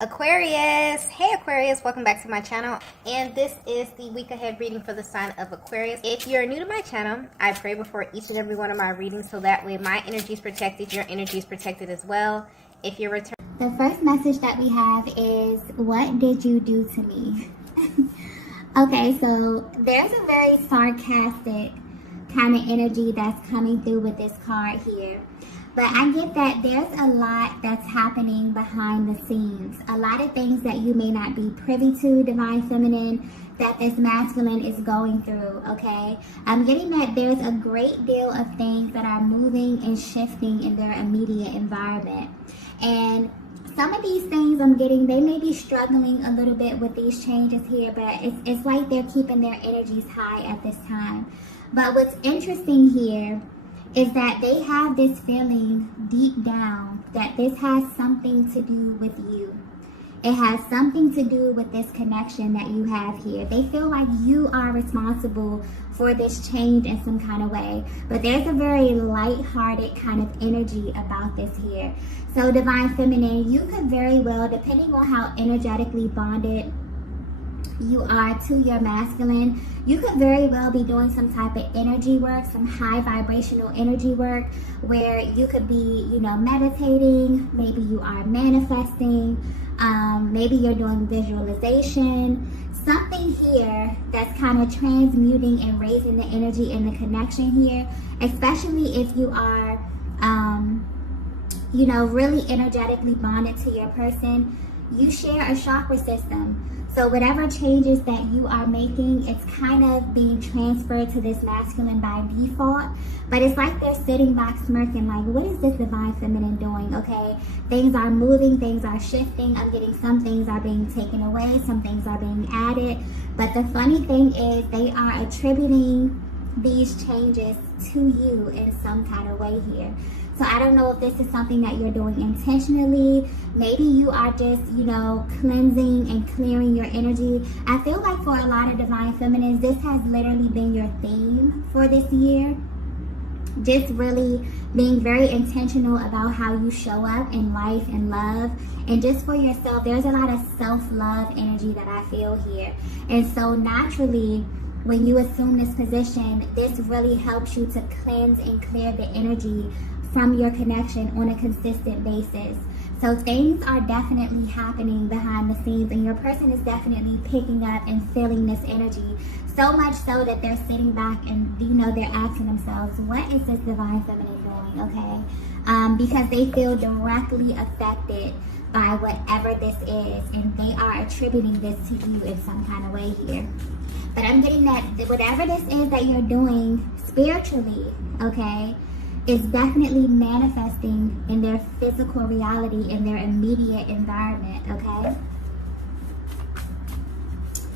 Aquarius, hey Aquarius, welcome back to my channel, and this is the week ahead reading for the sign of Aquarius. If you're new to my channel, I pray before each and every one of my readings so that way my energy is protected, your energy is protected as well. If you're returning, the first message that we have is, what did you do to me? Okay, so there's a very sarcastic kind of energy that's coming through with this card here. But I get that there's a lot that's happening behind the scenes. A lot of things that you may not be privy to, Divine Feminine, that this masculine is going through, okay? I'm getting that there's a great deal of things that are moving and shifting in their immediate environment. And some of these things I'm getting, they may be struggling a little bit with these changes here, but it's like they're keeping their energies high at this time. But what's interesting here is that they have this feeling deep down that this has something to do with you. It has something to do with this connection that you have here. They feel like you are responsible for this change in some kind of way. But there's a very light-hearted kind of energy about this here. So Divine Feminine, you could very well, depending on how energetically bonded you are to your masculine, you could very well be doing some type of energy work, some high vibrational energy work, where you could be, meditating, maybe you are manifesting, maybe you're doing visualization, something here that's kind of transmuting and raising the energy and the connection here, especially if you are, really energetically bonded to your person. You share a chakra system. So whatever changes that you are making, it's kind of being transferred to this masculine by default. But it's like they're sitting back smirking like, what is this Divine Feminine doing? Okay, things are moving, things are shifting. I'm getting some things are being taken away, some things are being added. But the funny thing is they are attributing these changes to you in some kind of way here. So I don't know if this is something that you're doing intentionally. Maybe you are just, cleansing and clearing your energy. I feel like for a lot of Divine Feminines, this has literally been your theme for this year. Just really being very intentional about how you show up in life and love. And just for yourself, there's a lot of self-love energy that I feel here. And so naturally, when you assume this position, this really helps you to cleanse and clear the energy from your connection on a consistent basis. So things are definitely happening behind the scenes, and your person is definitely picking up and feeling this energy, so much so that they're sitting back and they're asking themselves, what is this Divine Feminine doing? Okay, because they feel directly affected by whatever this is, and they are attributing this to you in some kind of way here. But I'm getting that whatever this is that you're doing spiritually, okay, is definitely manifesting in their physical reality, in their immediate environment, okay?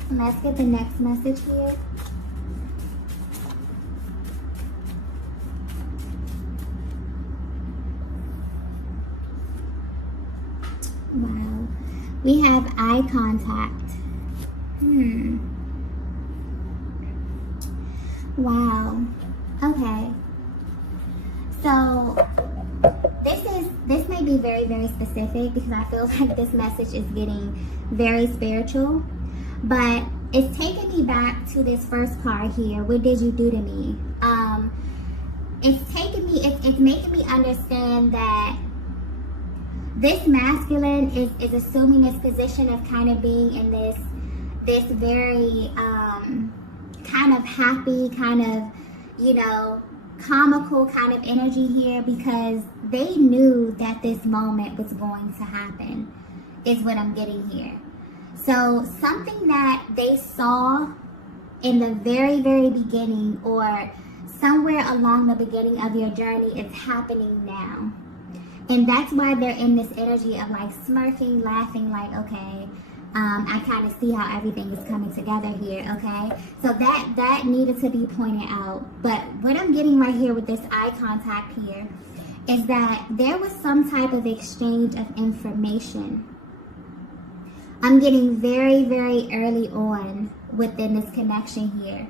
Let's get the next message here. Wow. We have eye contact. Wow. Okay. So this may be very, very specific because I feel like this message is getting very spiritual, but it's taking me back to this first part here. What did you do to me? It's making me understand that this masculine is assuming this position of kind of being in this very kind of happy, kind of, comical kind of energy here, because they knew that this moment was going to happen, is what I'm getting here. So something that they saw in the very, very beginning, or somewhere along the beginning of your journey, is happening now. And that's why they're in this energy of like smirking, laughing, like, okay, I kind of see how everything is coming together here, okay? So that needed to be pointed out. But what I'm getting right here with this eye contact here is that there was some type of exchange of information. I'm getting very, very early on within this connection here.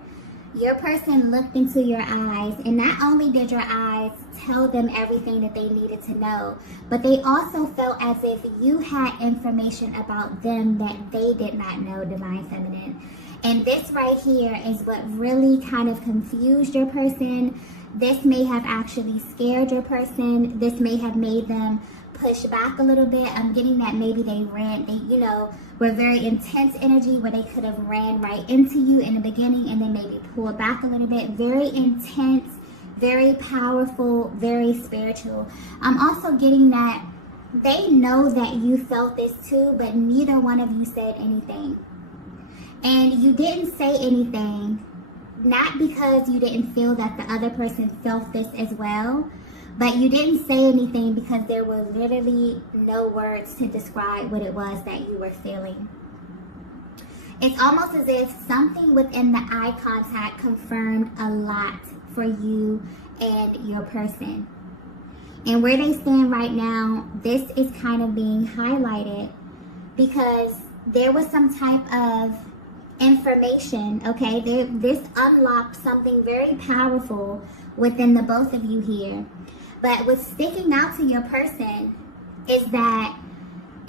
Your person looked into your eyes, and not only did your eyes tell them everything that they needed to know, but they also felt as if you had information about them that they did not know, Divine Feminine. And this right here is what really kind of confused your person. This may have actually scared your person. This may have made them push back a little bit. I'm getting that maybe they were very intense energy where they could have ran right into you in the beginning and then maybe pulled back a little bit. Very intense, very powerful, very spiritual. I'm also getting that they know that you felt this too, but neither one of you said anything. And you didn't say anything, not because you didn't feel that the other person felt this as well, but you didn't say anything because there were literally no words to describe what it was that you were feeling. It's almost as if something within the eye contact confirmed a lot for you and your person. And where they stand right now, this is kind of being highlighted because there was some type of information, okay? This unlocked something very powerful within the both of you here. But what's sticking out to your person is that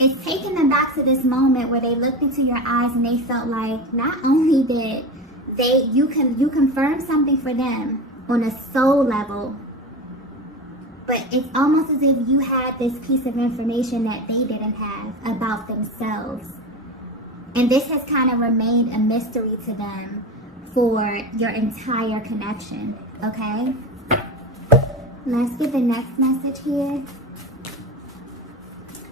it's taking them back to this moment where they looked into your eyes and they felt like not only did you confirmed something for them on a soul level, but it's almost as if you had this piece of information that they didn't have about themselves. And this has kind of remained a mystery to them for your entire connection, okay? Let's get the next message here.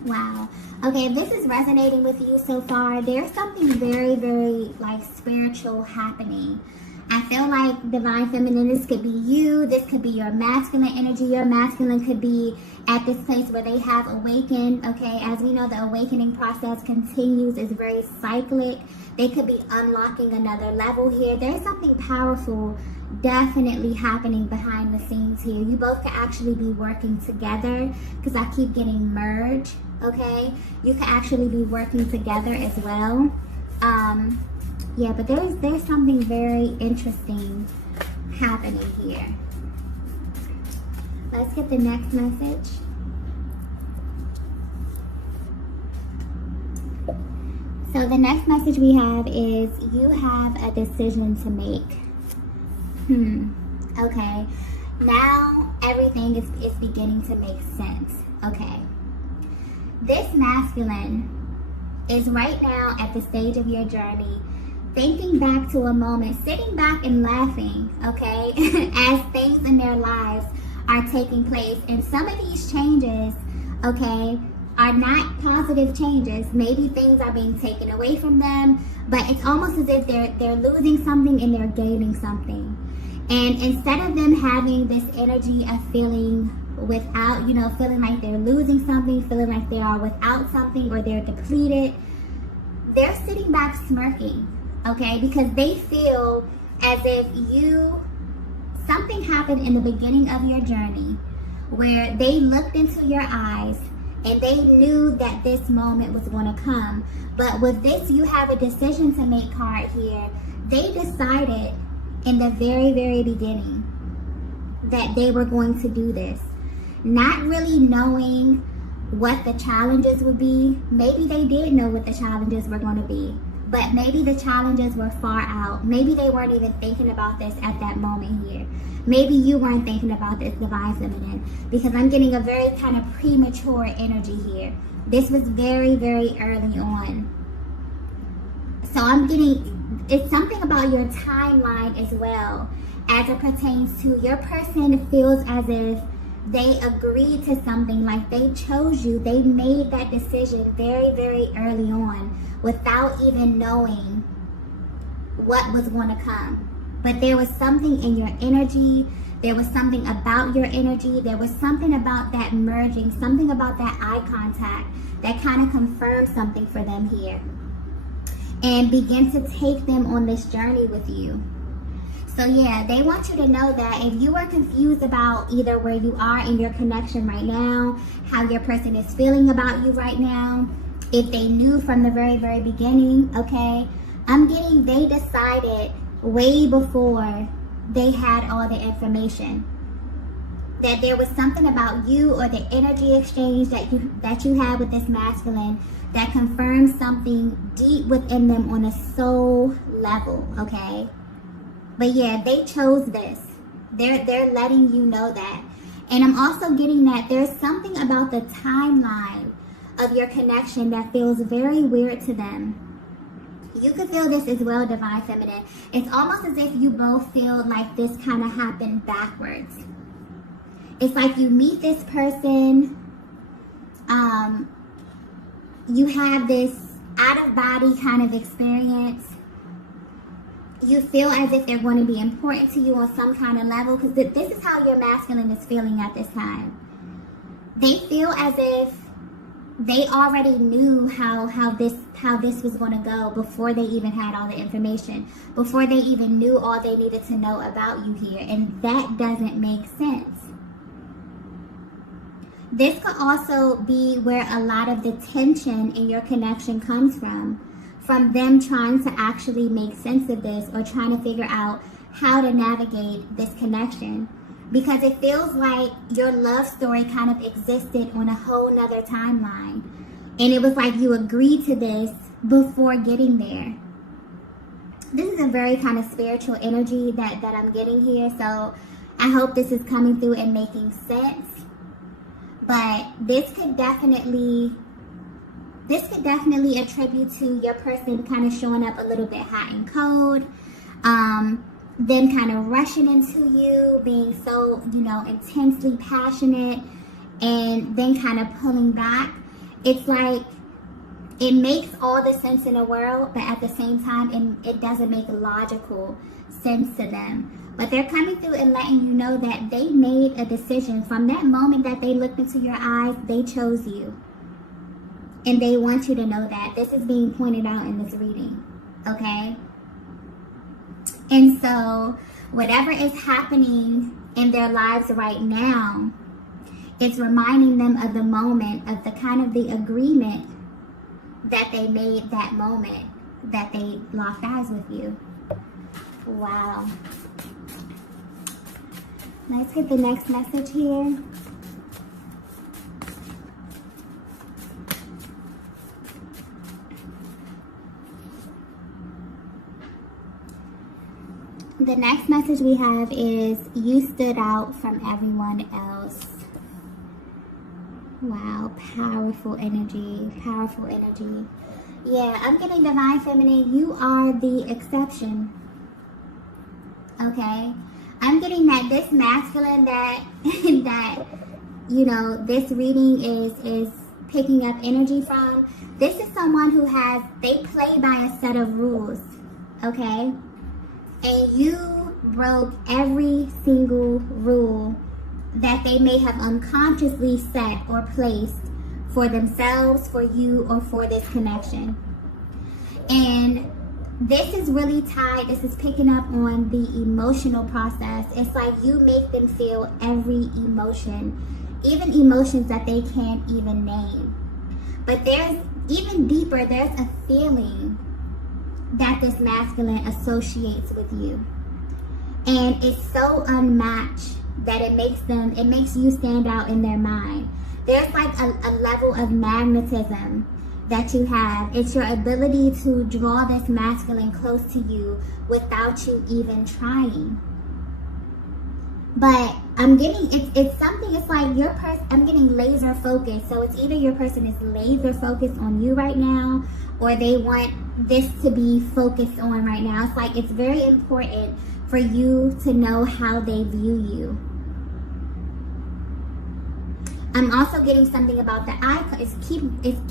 Wow. Okay, if this is resonating with you so far, there's something very, very spiritual happening. I feel like Divine Feminine, this could be you. This could be your masculine energy. Your masculine could be at this place where they have awakened. Okay, as we know, the awakening process continues, is very cyclic. They could be unlocking another level here. There's something powerful definitely happening behind the scenes here. You both could actually be working together because I keep getting merged. Okay, you could actually be working together as well. Yeah, but there's something very interesting happening here. Let's get the next message. So the next message we have is you have a decision to make. Okay. Now everything is beginning to make sense. Okay. This masculine is right now at the stage of your journey thinking back to a moment, sitting back and laughing, okay, as things in their lives are taking place. And some of these changes, okay, are not positive changes. Maybe things are being taken away from them, but it's almost as if they're losing something and they're gaining something. And instead of them having this energy of feeling without, feeling like they're losing something, feeling like they are without something or they're depleted, they're sitting back smirking, okay? Because they feel as if something happened in the beginning of your journey where they looked into your eyes and they knew that this moment was going to come. But with this, you have a decision to make card here. They decided in the very, very beginning that they were going to do this, not really knowing what the challenges would be. Maybe they did know what the challenges were going to be, but maybe the challenges were far out. Maybe they weren't even thinking about this at that moment here. Maybe you weren't thinking about this, Divine Feminine, because I'm getting a very kind of premature energy here. This was very, very early on. So I'm getting, it's something about your timeline as well as it pertains to your person feels as if they agreed to something, like they chose you. They made that decision very, very early on without even knowing what was going to come. But there was something in your energy. There was something about your energy. There was something about that merging, something about that eye contact that kind of confirmed something for them here and begin to take them on this journey with you. So yeah, they want you to know that if you are confused about either where you are in your connection right now, how your person is feeling about you right now, if they knew from the very, very beginning, okay, I'm getting they decided way before they had all the information. That there was something about you or the energy exchange that you had with this masculine that confirmed something deep within them on a soul level, okay? But yeah, they chose this. They're letting you know that. And I'm also getting that there's something about the timeline of your connection that feels very weird to them. You could feel this as well, Divine Feminine. It's almost as if you both feel like this kind of happened backwards. It's like you meet this person, you have this out-of-body kind of experience. You feel as if they're going to be important to you on some kind of level, because this is how your masculine is feeling at this time. They feel as if they already knew how this was going to go before they even had all the information, before they even knew all they needed to know about you here, and that doesn't make sense. This could also be where a lot of the tension in your connection comes from them trying to actually make sense of this or trying to figure out how to navigate this connection. Because it feels like your love story kind of existed on a whole nother timeline. And it was like you agreed to this before getting there. This is a very kind of spiritual energy that I'm getting here. So I hope this is coming through and making sense. But this could definitely attribute to your person kind of showing up a little bit hot and cold, them kind of rushing into you, being so, intensely passionate, and then kind of pulling back. It's like it makes all the sense in the world, but at the same time, it doesn't make logical sense to them. But they're coming through and letting you know that they made a decision. From that moment that they looked into your eyes, they chose you. And they want you to know that. This is being pointed out in this reading, okay? And so, whatever is happening in their lives right now, it's reminding them of the moment, of the kind of the agreement that they made that moment that they locked eyes with you. Wow. Let's get the next message here. The next message we have is, you stood out from everyone else. Wow, powerful energy, powerful energy. Yeah, I'm getting Divine Feminine, you are the exception. Okay? I'm getting that this masculine that this reading is picking up energy from. This is someone who they play by a set of rules. Okay? And you broke every single rule that they may have unconsciously set or placed for themselves, for you, or for this connection. And this is really tied, this is picking up on the emotional process. It's like you make them feel every emotion, even emotions that they can't even name. But there's even deeper, there's a feeling that this masculine associates with you. And it's so unmatched that it makes you stand out in their mind. There's like a level of magnetism that you have. It's your ability to draw this masculine close to you without you even trying. But I'm getting, it's something, it's like your person, I'm getting laser focused. So it's either your person is laser focused on you right now, or they want this to be focused on right now. It's like, it's very important for you to know how they view you. I'm also getting something about the eye, it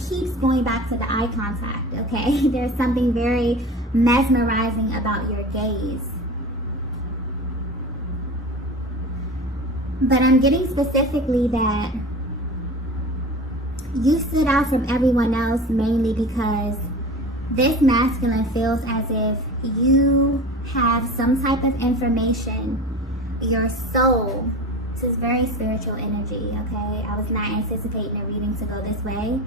keeps going back to the eye contact, okay? There's something very mesmerizing about your gaze. But I'm getting specifically that you stood out from everyone else mainly because this masculine feels as if you have some type of information, your soul. This is very spiritual energy, okay? I was not anticipating the reading to go this way.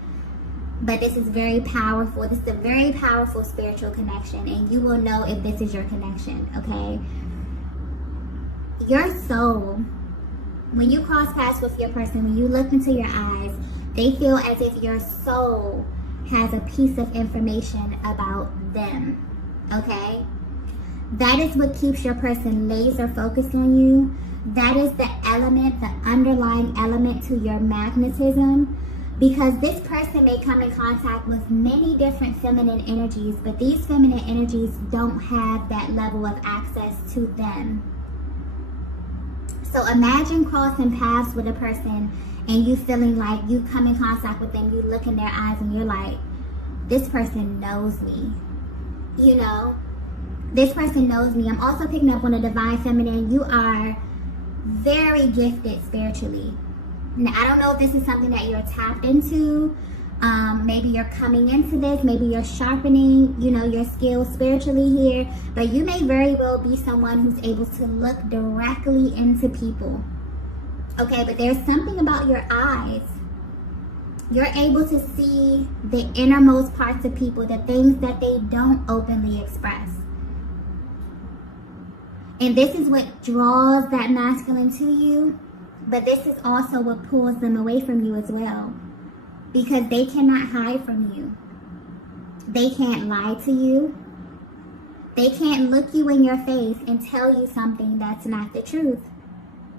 But this is very powerful. This is a very powerful spiritual connection, and you will know if this is your connection, okay? Your soul, when you cross paths with your person, when you look into your eyes, they feel as if your soul has a piece of information about them, okay? That is what keeps your person laser focused on you. That is the element, the underlying element to your magnetism. Because this person may come in contact with many different feminine energies, but these feminine energies don't have that level of access to them. So imagine crossing paths with a person and you feeling like you come in contact with them, you look in their eyes and you're like, this person knows me. You know, this person knows me. I'm also picking up on the divine feminine. You are very gifted spiritually. Now, I don't know if this is something that you're tapped into. Maybe you're coming into this. Maybe you're sharpening, you know, your skills spiritually here. But you may very well be someone who's able to look directly into people. Okay, but there's something about your eyes. You're able to see the innermost parts of people, the things that they don't openly express. And this is what draws that masculine to you. But this is also what pulls them away from you as well. Because they cannot hide from you. They can't lie to you. They can't look you in your face and tell you something that's not the truth.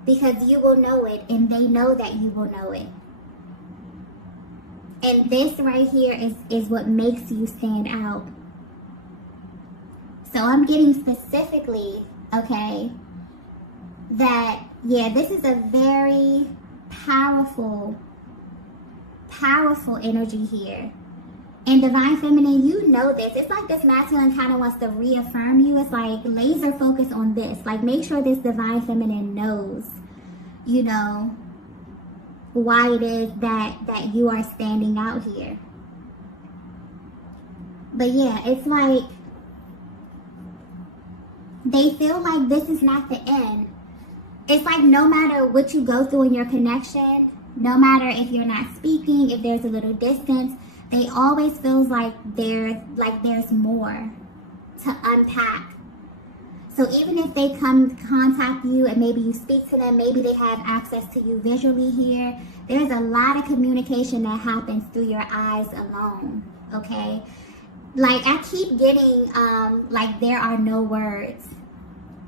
Because you will know it, and they know that you will know it. And this right here is what makes you stand out. So I'm getting specifically, okay, that, yeah, this is a very powerful energy here. And divine feminine, you know this. It's like this masculine kind of wants to reaffirm you. It's like laser focus on this. Like, make sure this divine feminine knows, you know, why it is that you are standing out here. But yeah, it's like they feel like this is not the end. It's like no matter what you go through in your connection, no matter if you're not speaking, if there's a little distance, they always feels like there's more to unpack. So even if they come to contact you and maybe you speak to them, maybe they have access to you visually here, there's a lot of communication that happens through your eyes alone, okay? Like, I keep getting, like, there are no words.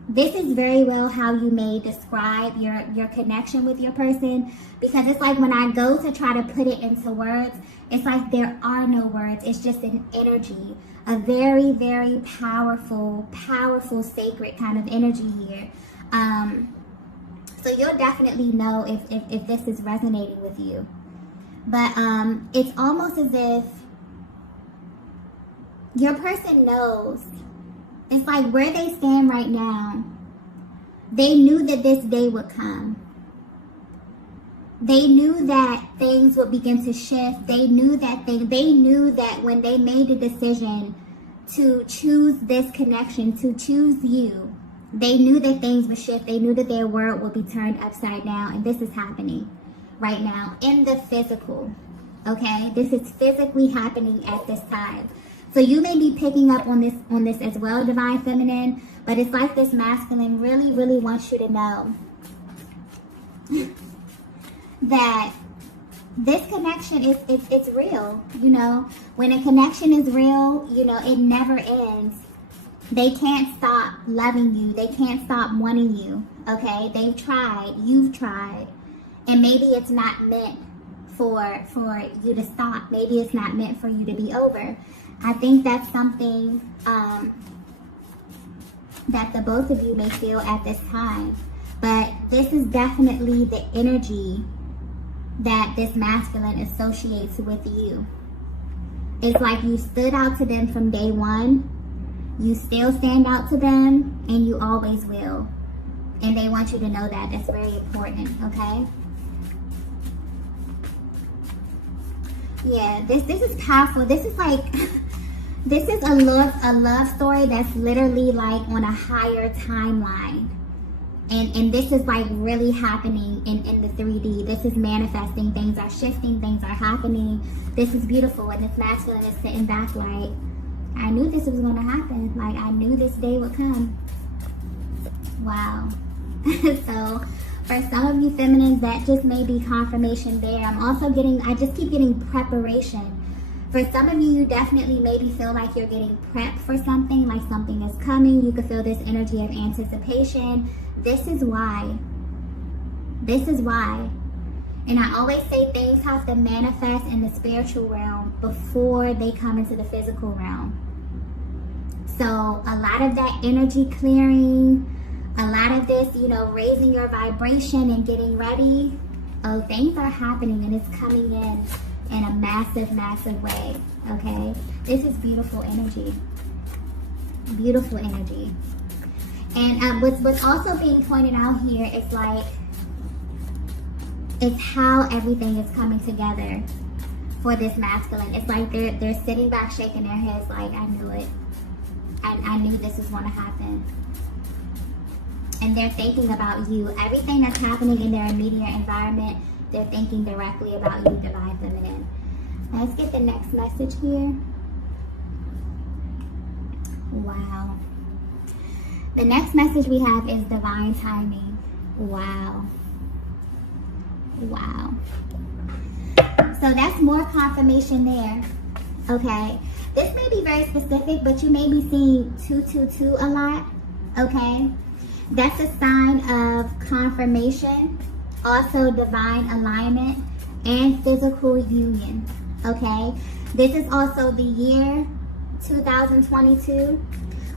This is very well how you may describe your connection with your person, because it's like when I go to try to put it into words, it's like there are no words. It's just an energy, a very, very powerful, sacred kind of energy here. So you'll definitely know if this is resonating with you. But it's almost as if your person knows. It's like where they stand right now, they knew that this day would come. They knew that things would begin to shift. They knew that they knew that when they made the decision to choose this connection, to choose you, they knew that things would shift. They knew that their world would be turned upside down. And this is happening right now in the physical. Okay? This is physically happening at this time. So you may be picking up on this as well, divine feminine, but it's like this masculine really, really wants you to know that this connection it's real. You know, when a connection is real, you know, it never ends. They can't stop loving you. They can't stop wanting you. Okay, they've tried. You've tried, and maybe it's not meant for you to stop. Maybe it's not meant for you to be over. I think that's something that the both of you may feel at this time. But this is definitely the energy that this masculine associates with you. It's like you stood out to them from day one. You still stand out to them, and you always will. And they want you to know that. That's very important, okay? Yeah, this is powerful. This is like... This is a love story that's literally like on a higher timeline. And this is like really happening in the 3D. This is manifesting. Things are shifting. Things are happening. This is beautiful. And this masculine is sitting back like, I knew this was going to happen. Like, I knew this day would come. Wow. So, for some of you feminines, that just may be confirmation there. I'm also getting, I just keep getting preparation. For some of you, you definitely maybe feel like you're getting prepped for something, like something is coming. You could feel this energy of anticipation. This is why. This is why. And I always say things have to manifest in the spiritual realm before they come into the physical realm. So a lot of that energy clearing, a lot of this, you know, raising your vibration and getting ready. Oh, things are happening and it's coming in a massive, massive way. Okay? This is beautiful energy. Beautiful energy. And what's also being pointed out here is like, it's how everything is coming together for this masculine. It's like they're sitting back shaking their heads like, I knew it. I knew this was going to happen. And they're thinking about you. Everything that's happening in their immediate environment, they're thinking directly about you, divine feminine. Let's get the next message here. Wow. The next message we have is divine timing. Wow. Wow. So that's more confirmation there. Okay. This may be very specific, but you may be seeing 222 a lot. Okay. That's a sign of confirmation, also divine alignment, and physical union. Okay. This is also the year 2022,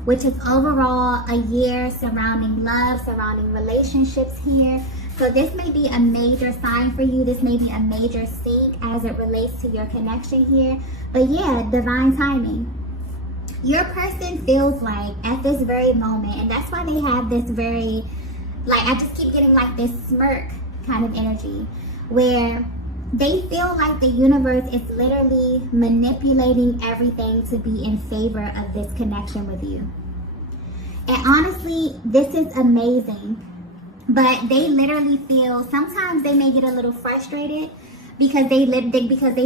which is overall a year surrounding love, surrounding relationships here. So this may be a major sign for you. This may be a major sync as it relates to your connection here. But yeah, divine timing. Your person feels like at this very moment, and that's why they have this very, like, I just keep getting like this smirk kind of energy, where they feel like the universe is literally manipulating everything to be in favor of this connection with you. And honestly, this is amazing. But they literally feel, sometimes they may get a little frustrated because they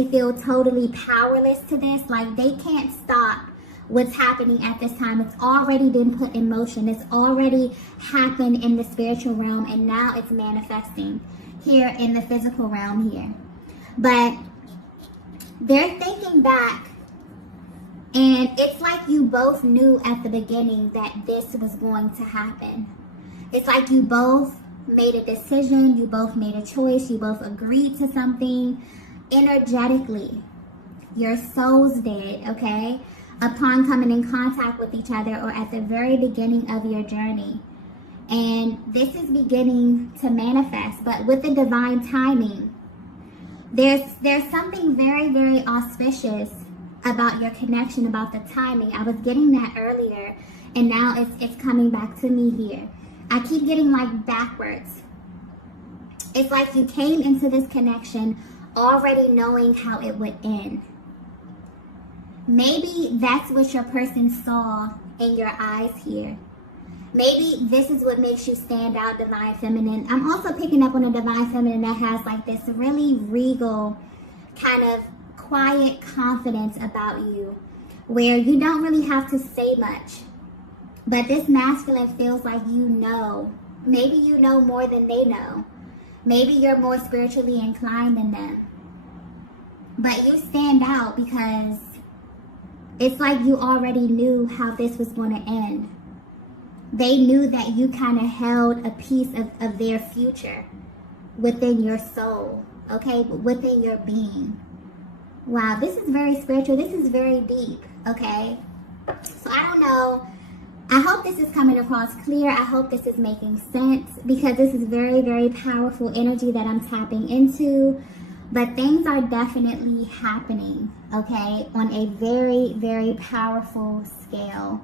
feel totally powerless to this. Like, they can't stop what's happening at this time. It's already been put in motion. It's already happened in the spiritual realm, and now it's manifesting here in the physical realm here. But they're thinking back, and it's like you both knew at the beginning that this was going to happen. It's like you both made a decision, you both made a choice, you both agreed to something energetically. Your souls did, okay? Upon coming in contact with each other, or at the very beginning of your journey. And this is beginning to manifest, but with the divine timing, there's something very, very auspicious about your connection, about the timing. I was getting that earlier, and now it's coming back to me here. I keep getting like backwards. It's like you came into this connection already knowing how it would end. Maybe that's what your person saw in your eyes here. Maybe this is what makes you stand out, divine feminine. I'm also picking up on a divine feminine that has like this really regal, kind of quiet confidence about you, where you don't really have to say much. But this masculine feels like you know. Maybe you know more than they know. Maybe you're more spiritually inclined than them. But you stand out because it's like you already knew how this was going to end. They knew that you kind of held a piece of their future within your soul, okay? Within your being. Wow, this is very spiritual. This is very deep, okay? So I don't know. I hope this is coming across clear. I hope this is making sense, because this is very, very powerful energy that I'm tapping into. But things are definitely happening, okay, on a very, very powerful scale.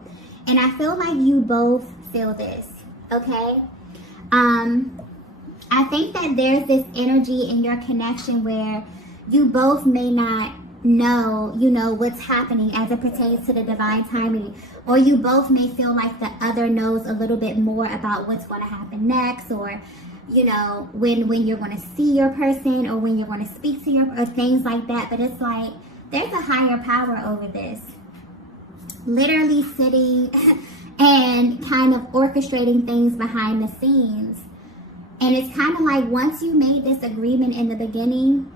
And I feel like you both feel this, okay? I think that there's this energy in your connection where you both may not know, what's happening as it pertains to the divine timing. Or you both may feel like the other knows a little bit more about what's going to happen next, or, when you're going to see your person, or when you're going to speak to or things like that. But it's like, there's a higher power over this. Literally sitting and kind of orchestrating things behind the scenes. And it's kind of like, once you made this agreement in the beginning,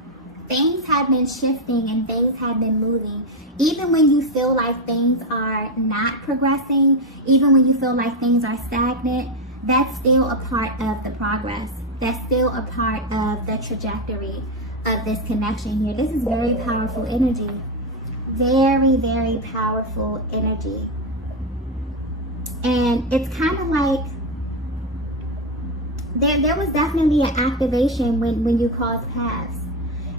things have been shifting and things have been moving. Even when you feel like things are not progressing, even when you feel like things are stagnant, that's still a part of the progress. That's still a part of the trajectory of this connection here. This is very powerful energy. Very, very powerful energy. And it's kind of like, there was definitely an activation when you crossed paths.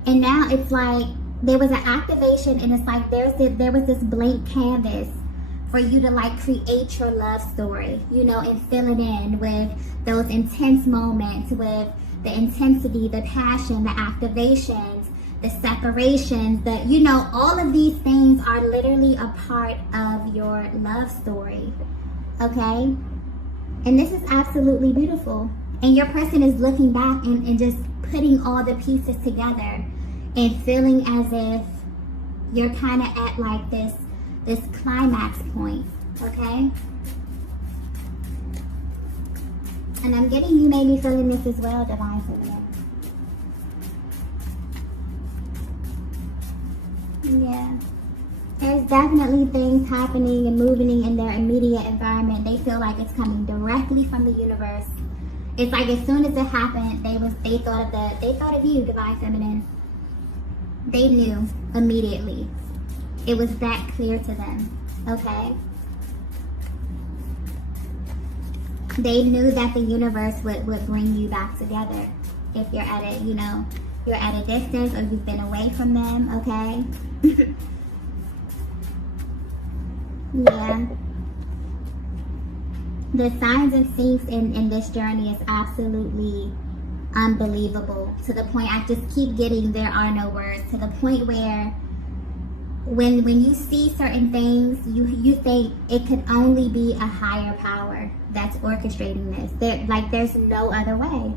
And now it's like, there was an activation, and it's like there was this blank canvas for you to like create your love story, and fill it in with those intense moments, with the intensity, the passion, the activations, the separations, all of these things are literally a part of your love story, okay? And this is absolutely beautiful. And your person is looking back and just putting all the pieces together and feeling as if you're kind of at like this climax point, okay? And I'm getting you maybe feeling this as well, Divine Feminine. Yeah. There's definitely things happening and moving in their immediate environment. They feel like it's coming directly from the universe. It's like as soon as it happened, they thought of you, Divine Feminine. They knew immediately. It was that clear to them, okay? They knew that the universe would bring you back together if you're at a, you're at a distance or you've been away from them, okay? Yeah. The signs and syncs in this journey is absolutely unbelievable. To the point I just keep getting there are no words. To the point where when you see certain things, you think it could only be a higher power that's orchestrating this. There's no other way.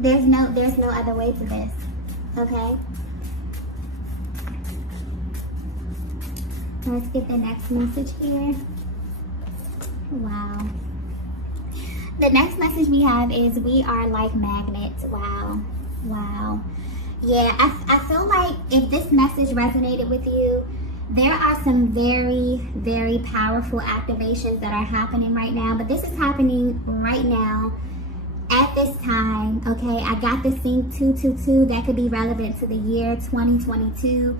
There's no other way to this. Okay? Let's get the next message here. Wow. The next message we have is, we are like magnets. Wow. Wow. Yeah, I feel like if this message resonated with you, there are some very, very powerful activations that are happening right now. But this is happening right now at this time, okay? I got this thing 222 that could be relevant to the year 2022.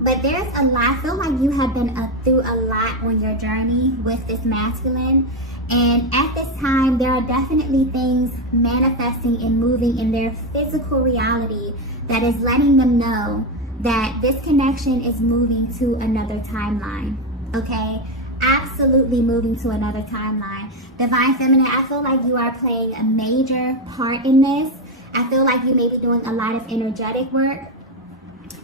But there's a lot. I feel like you have been through a lot on your journey with this masculine. And at this time, there are definitely things manifesting and moving in their physical reality that is letting them know that this connection is moving to another timeline, okay? Absolutely moving to another timeline. Divine Feminine, I feel like you are playing a major part in this. I feel like you may be doing a lot of energetic work.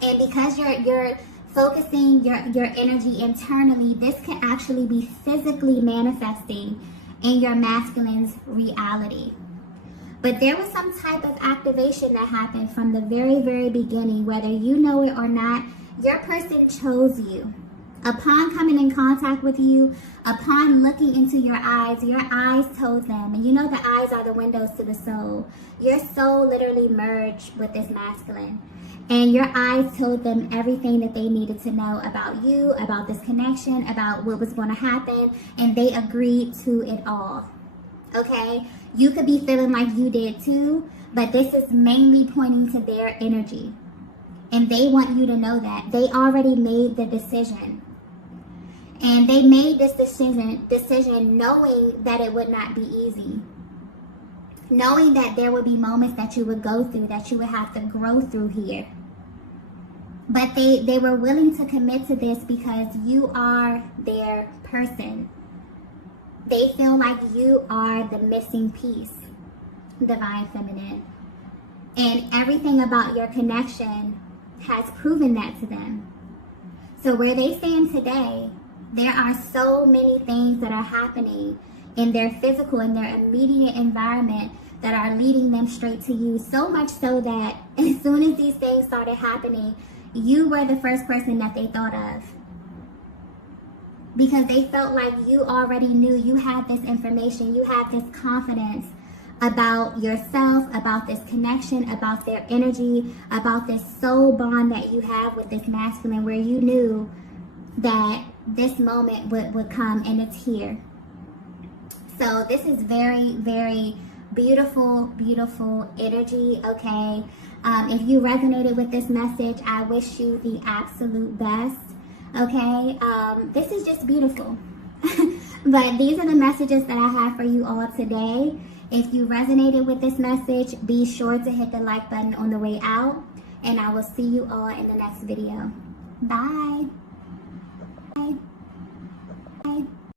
And because you're focusing your energy internally, this can actually be physically manifesting in your masculine's reality. But there was some type of activation that happened from the very, very beginning, whether you know it or not. Your person chose you. Upon coming in contact with you, upon looking into your eyes told them, and the eyes are the windows to the soul. Your soul literally merged with this masculine. And your eyes told them everything that they needed to know about you, about this connection, about what was going to happen, and they agreed to it all, okay? You could be feeling like you did too, but this is mainly pointing to their energy. And they want you to know that. They already made the decision. And they made this decision knowing that it would not be easy. Knowing that there would be moments that you would go through, that you would have to grow through here. But they were willing to commit to this because you are their person. They feel like you are the missing piece, Divine Feminine. And everything about your connection has proven that to them. So where they stand today, there are so many things that are happening in their physical, in their immediate environment that are leading them straight to you. So much so that as soon as these things started happening, you were the first person that they thought of. Because they felt like you already knew, you had this information, you had this confidence about yourself, about this connection, about their energy, about this soul bond that you have with this masculine, where you knew that this moment would come, and it's here. So this is very, very beautiful, beautiful energy, okay? If you resonated with this message, I wish you the absolute best, okay? This is just beautiful. But these are the messages that I have for you all today. If you resonated with this message, be sure to hit the like button on the way out, and I will see you all in the next video. Bye.